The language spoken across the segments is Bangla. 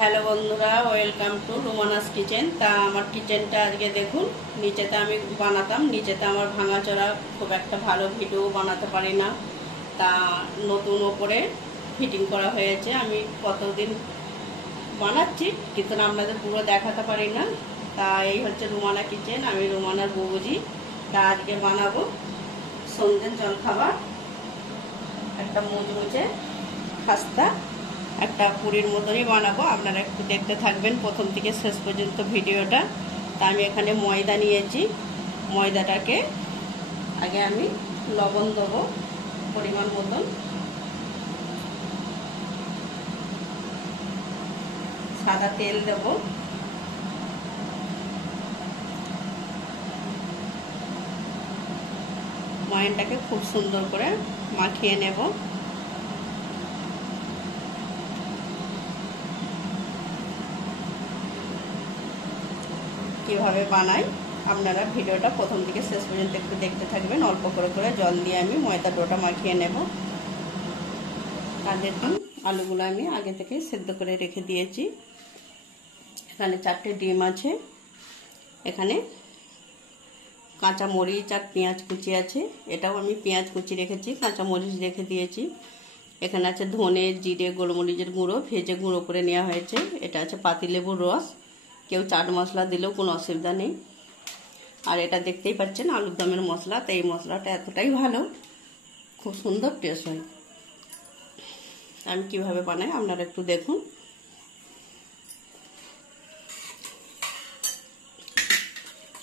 হ্যালো বন্ধুরা, ওয়েলকাম টু রুমানাস কিচেন। তা আমার কিচেনটা আজকে দেখুন। নিচেতে আমি বানাতাম, নিচেতে আমার ভাঙাচোরা, খুব একটা ভালো ভিডিও বানাতে পারি না। তা নতুন ওপরে ফিটিং করা হয়েছে। আমি কতদিন বানাচ্ছি কিন্তু আপনাদের পুরো দেখাতে পারি না। তা এই হচ্ছে রুমানা কিচেন, আমি রুমানার বউজি। তা আজকে বানাবো সন্ধ্যের জলখাবার, একটা মুচমুচে খাস্তা, একটা পুরীর মতনই বানাবো। আপনারা একটু দেখতে থাকবেন প্রথম থেকে শেষ পর্যন্ত ভিডিওটা। তা আমি এখানে ময়দা নিয়েছি। ময়দাটাকে আগে আমি লবণ দেবো পরিমাণ মতন, সাদা তেল দেব, ময়দাটাকে খুব সুন্দর করে মাখিয়ে নেব। কিভাবে বানাই আপনারা ভিডিওটা প্রথম থেকে শেষ পর্যন্ত একটু দেখতে থাকবেন। অল্প করে করে জল দিয়ে আমি ময়দা ডোটা মাখিয়ে নেব। আর দেখুন, আলুগুলো আমি আগে থেকে সেদ্ধ করে রেখে দিয়েছি। এখানে 4টে ডিম আছে, এখানে কাঁচা মরিচ আর পেঁয়াজ কুচি আছে। এটাও আমি পেঁয়াজ কুচি রেখেছি, কাঁচা মরিচ রেখে দিয়েছি। এখানে আছে ধনে, জিরে, গোলমরিচের গুঁড়ো ভেজে গুঁড়ো করে নেওয়া হয়েছে। এটা আছে পাতিলেবুর রস, কেউ চাট মশলা দিলেও কোনো অসুবিধা নেই। আর এটা দেখতেই পাচ্ছেন আলুর দমের মশলা। তো এই মশলাটা এতটাই ভালো, খুব সুন্দর টেস্ট হয়। আমি কিভাবে বানাই আপনারা একটু দেখুন।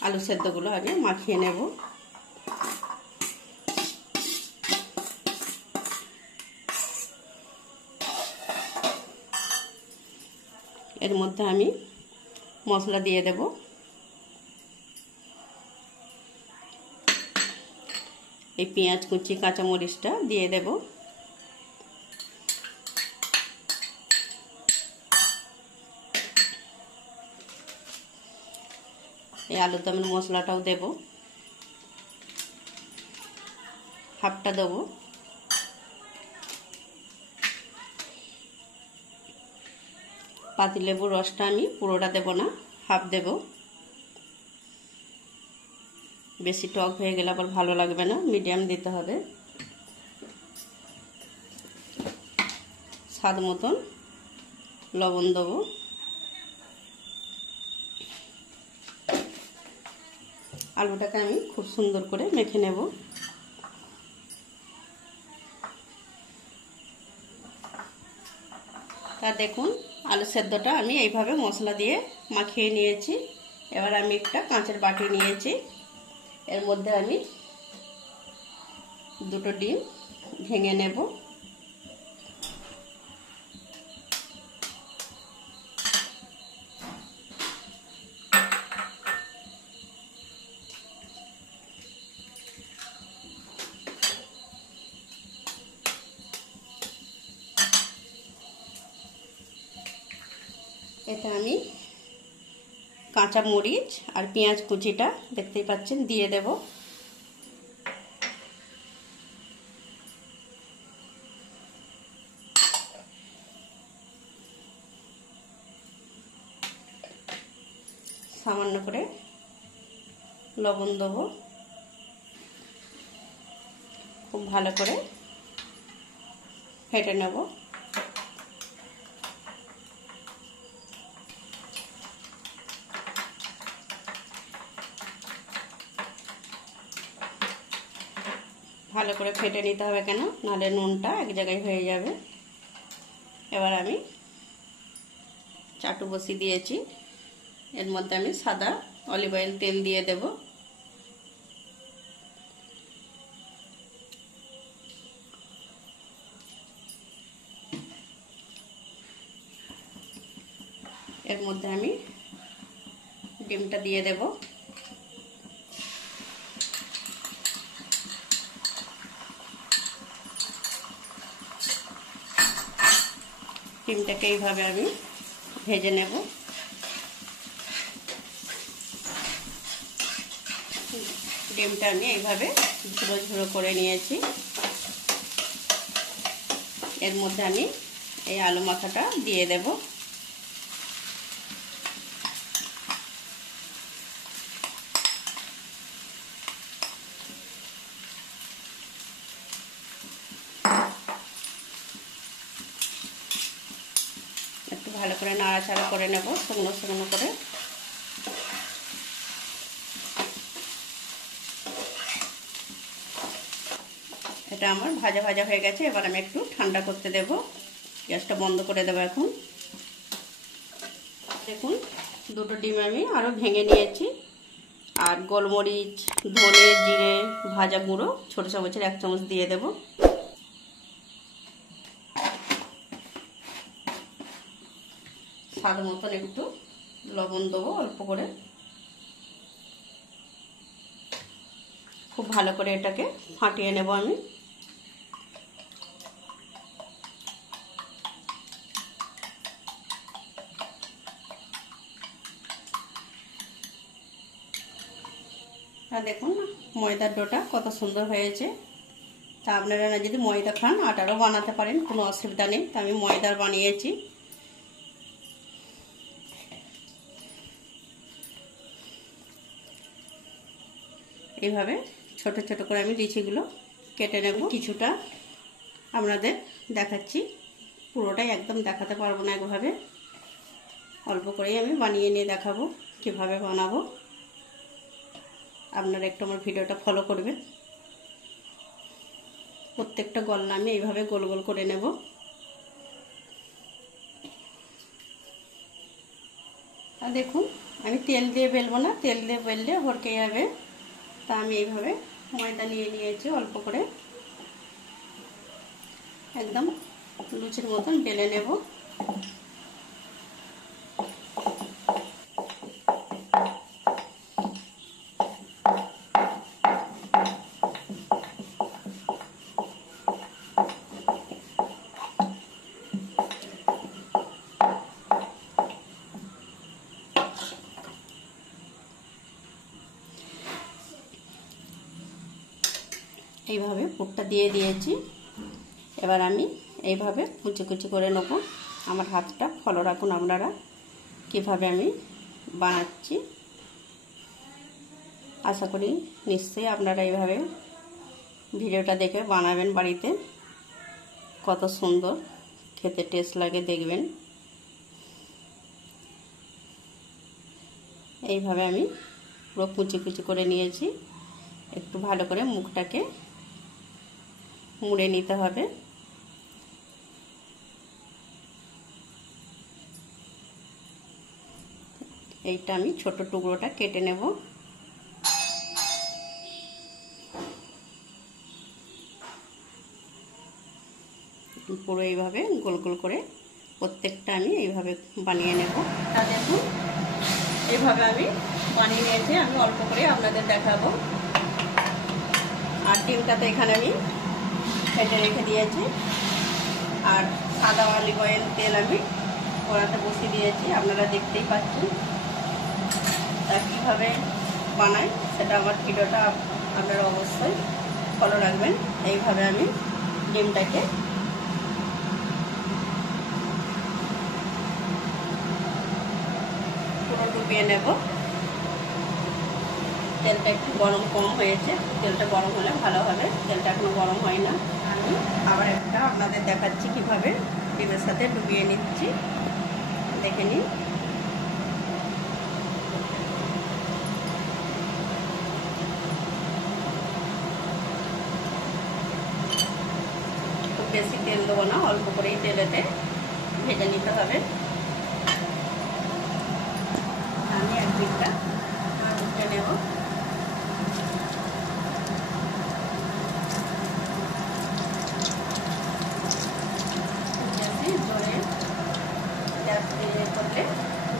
আলু সেদ্ধগুলো আগে মাখিয়ে নেব। এর মধ্যে আমি মশলা দিয়ে দেব। এই পেঁয়াজ কুচি, কাঁচা মরিচটা দিয়ে দেব। এই আলুর দমের মশলাটাও দেব, হাফটা দেবো। পাতিলেবুর রসটা আমি পুরোটা দেব না, হাফ দেব। বেশি টক হয়ে গেলে আবার ভালো লাগবে না, মিডিয়াম দিতে হবে। স্বাদ মতন লবণ দেবো। আলুটাকে আমি খুব সুন্দর করে মেখে নেব। তা দেখুন, আলু সেদ্ধটা আমি এইভাবে মশলা দিয়ে মাখিয়ে নিয়েছি। এবার আমি একটা কাঁচের বাটি নিয়েছি, এর মধ্যে আমি 2টো ডিম ভেঙে নেব। এটা আমি কাঁচা মরিচ আর পেঁয়াজ কুচিটা দেখতেই পাচ্ছেন দিয়ে দেব। সামান্য করে লবণ দেবো। খুব ভালো করে ফেটে নেব। ভালো করে ফেটে নিতে হবে, কেন নাহলে নুনটা এক জায়গায় হয়ে যাবে। এবার আমি চাটু বসিয়ে দিয়েছি, এর মধ্যে আমি সাদা অলিভ অয়েল তেল দিয়ে দেব। এর মধ্যে আমি ডিমটা দিয়ে দেব। ডিমটাকে এইভাবে আমি ভেজে নেব। ডিমটা আমি এইভাবে ঝুড়ো ঝুড়ো করে নিয়েছি। এর মধ্যে আমি এই আলু মাখাটা দিয়ে দেব। ভালো করে নাড়াচাড়া করে নেব শুকনো শুকনো করে। এটা আমার ভাজা ভাজা হয়ে গেছে। এবার আমি একটু ঠান্ডা করতে দেব। গ্যাসটা বন্ধ করে দেবো এখন। দেখুন দুটো ডিম আমি আরও ভেঙে নিয়েছি। আর গোলমরিচ, ধনে, জিরে ভাজা গুঁড়ো ছোটো চামচের 1 চামচ দিয়ে দেব। স্বাদ মতন একটু লবণ দেবো অল্প করে। খুব ভালো করে এটাকে ফাটিয়ে নেব আমি। আর দেখুন ময়দার ডোটা কত সুন্দর হয়েছে। তা আপনারা না যদি ময়দা খান আটারও বানাতে পারেন, কোনো অসুবিধা নেই। তা আমি ময়দার বানিয়েছি। এইভাবে ছোট ছোট করে আমি লিচিগুলো কেটে নেব। কিছুটা আপনাদের দেখাচ্ছি, পুরোটাই একদম দেখাতে পারবো না। একভাবে অল্প করেই আমি বানিয়ে নিয়ে দেখাবো কিভাবে বানাবো। আপনারা একটু আমার ভিডিওটা ফলো করবেন। প্রত্যেকটা গলনা আমি এইভাবে গোল গোল করে নেব। আর দেখুন আমি তেল দিয়ে বেলবো না, তেল দিয়ে বেললে হড়কে যাবে। তা আমি এইভাবে ময়দা নিয়ে নিয়েছি অল্প করে, একদম লুচির মতন বেলে নেব। এইভাবে পুরটা দিয়ে দিয়েছি। এবার আমি এইভাবে কুচি কুচি করে নেব। আমার হাতটা ফলো রাখুন আপনারা কিভাবে আমি বানাচ্ছি। আশা করি নিশ্চয়ই আপনারা এইভাবে ভিডিওটা দেখে বানাবেন বাড়িতে। কত সুন্দর খেতে টেস্ট লাগে দেখবেন। এইভাবে আমি পুরো কুচি কুচি করে নিয়েছি। একটু ভালো করে মুখটাকে মুড়ে নিতে হবে। এইটা আমি ছোট টুকরোটা কেটে নেব। পুরো এইভাবে গোল গোল করে প্রত্যেকটা আমি এইভাবে বানিয়ে নেব। তা দেখুন এইভাবে আমি বানিয়ে নিয়েছি। আমি অল্প করে আপনাদের দেখাবো। আর ডিমটা তো এখানে আমি ফেটে রেখে দিয়েছি। আর সাদা অলিভ অয়েল তেল আমি কড়াতে বসিয়ে দিয়েছি, আপনারা দেখতেই পাচ্ছেন। তা কীভাবে বানাই সেটা আমার ভিডিওটা আপনারা অবশ্যই ফলো রাখবেন। এইভাবে আমি ডিমটাকে পুরো ডুবিয়ে নেব। তেলটা একটু গরম কম হয়েছে, তেলটা গরম হলে ভালো হবে। তেলটা এখনো গরম হয় না। আমি আবার একটা আপনাদের দেখাচ্ছি কিভাবে ডিমের সাথে ডুবিয়ে নিচ্ছি, দেখে নিন। খুব বেশি তেল দেবো না, অল্প করেই তেলেতে ভেজে নিতে হবে। আমি এক দিকটা উঠে নেব। করলে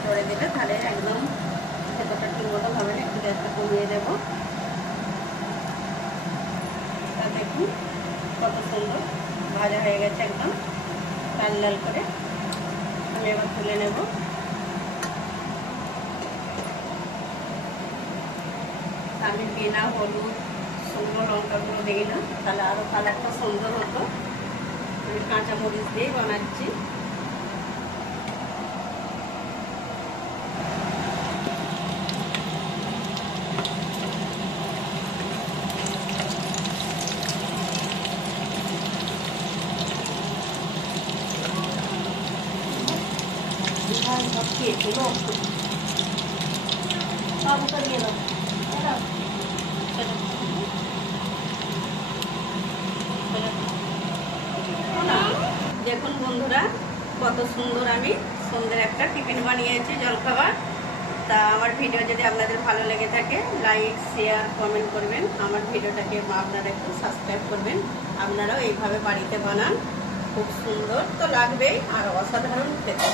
জোরে দিলে তাহলে একদম ভেতরটা ঠিক মতো হবে না। একটু গ্যাসটা কমিয়ে দেবো। তা দেখুন কত সুন্দর ভাজা হয়ে গেছে, একদম লাল লাল করে। আমি এবার তুলে নেব। আমি বিনা হলুদ শুকনো লঙ্কাগুলো দিই না, তাহলে আরও কালারটা সুন্দর হতো। আমি কাঁচামরিচ দিয়েই বানাচ্ছি। সব খেয়েছিল বাবুকে দিয়ে দাও। দেখুন বন্ধুরা, কত সুন্দর আমি সন্ধ্যের একটা টিফিন বানিয়েছি, জলখাবার। তা আমার ভিডিও যদি আপনাদের ভালো লেগে থাকে, লাইক শেয়ার কমেন্ট করবেন। আমার ভিডিওটাকে আপনারা একটু সাবস্ক্রাইব করবেন। আপনারাও এইভাবে বাড়িতে বানান, খুব সুন্দর তো লাগবেই আর অসাধারণ খেতে।